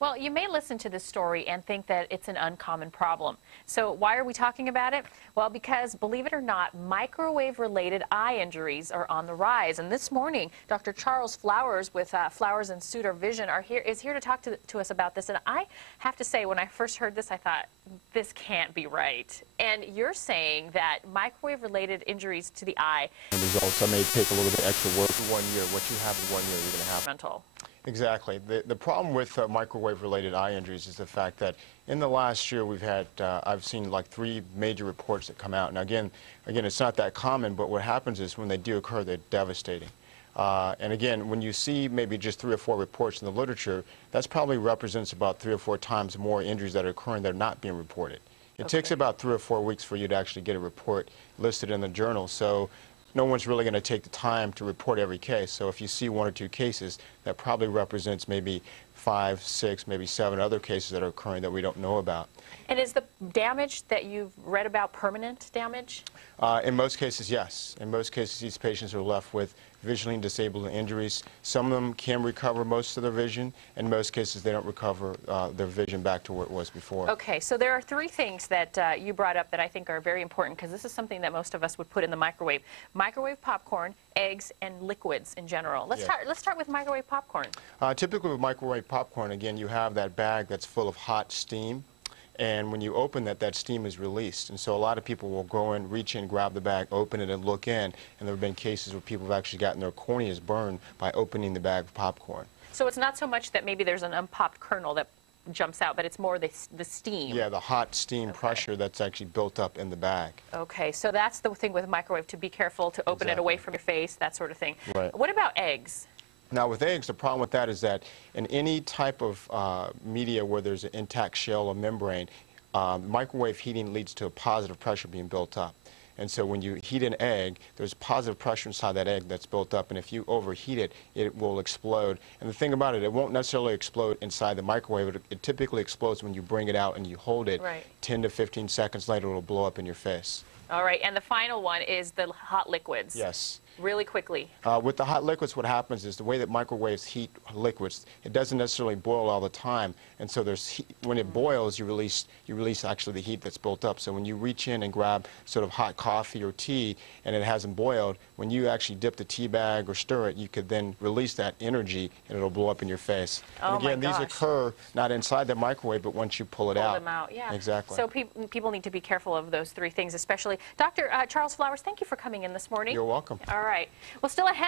Well, you may listen to this story and think that it's an uncommon problem. So why are we talking about it? Well, because, believe it or not, microwave-related eye injuries are on the rise. And this morning, Dr. Charles Flowers with Flowers and Suter Vision is here to talk to us about this. And I have to say, when I first heard this, I thought, this can't be right. And you're saying that microwave-related injuries to the eye... Results, I may take a little bit extra work for 1 year. What you have in 1 year, you're going to have... Mental. Exactly. The problem with microwave-related eye injuries is the fact that in the last year we've had, I've seen like 3 major reports that come out. Now again, it's not that common, but what happens is when they do occur, they're devastating. And again, when you see maybe just 3 or 4 reports in the literature, that's probably represents about 3 or 4 times more injuries that are occurring that are not being reported. It takes about 3 or 4 weeks for you to actually get a report listed in the journal. So no one's really going to take the time to report every case. So if you see 1 or 2 cases, that probably represents maybe 5, 6, maybe 7 other cases that are occurring that we don't know about. And is the damage that you've read about permanent damage? In most cases, yes. In most cases, these patients are left with visually disabling injuries. Some of them can recover most of their vision. In most cases, they don't recover their vision back to where it was before. Okay, so there are 3 things that you brought up that I think are very important, because this is something that most of us would put in the microwave. Microwave popcorn, eggs, and liquids in general. Let's start with microwave popcorn. Typically with microwave popcorn, again, you have that bag that's full of hot steam. And when you open that steam is released. And so a lot of people will go in, reach in, grab the bag, open it, and look in. And there have been cases where people have actually gotten their corneas burned by opening the bag of popcorn. So it's not so much that maybe there's an unpopped kernel that jumps out, but it's more the steam. Yeah, the hot steam pressure that's actually built up in the bag. Okay, so that's the thing with microwave, to be careful to open it away from your face, that sort of thing. Right. What about eggs? Now with eggs, the problem with that is that in any type of media where there's an intact shell or membrane, microwave heating leads to a positive pressure being built up. And so when you heat an egg, there's positive pressure inside that egg that's built up, and if you overheat it, it will explode. And the thing about it, it won't necessarily explode inside the microwave. It typically explodes when you bring it out and you hold it. Right. 10 to 15 seconds later, it'll blow up in your face. All right, and the final one is the hot liquids. Yes. Really quickly. With the hot liquids, what happens is the way that microwaves heat liquids, it doesn't necessarily boil all the time, and so there's heat. When it boils, you release actually the heat that's built up. So when you reach in and grab sort of hot coffee or tea and it hasn't boiled, when you actually dip the tea bag or stir it, you could then release that energy and it'll blow up in your face. Oh, and again, my gosh. these occur not inside the microwave, but once you pull it out. Pull them out, yeah. Exactly. So people need to be careful of those 3 things, especially. Dr. Charles Flowers, thank you for coming in this morning. You're welcome. All right. Well, still ahead.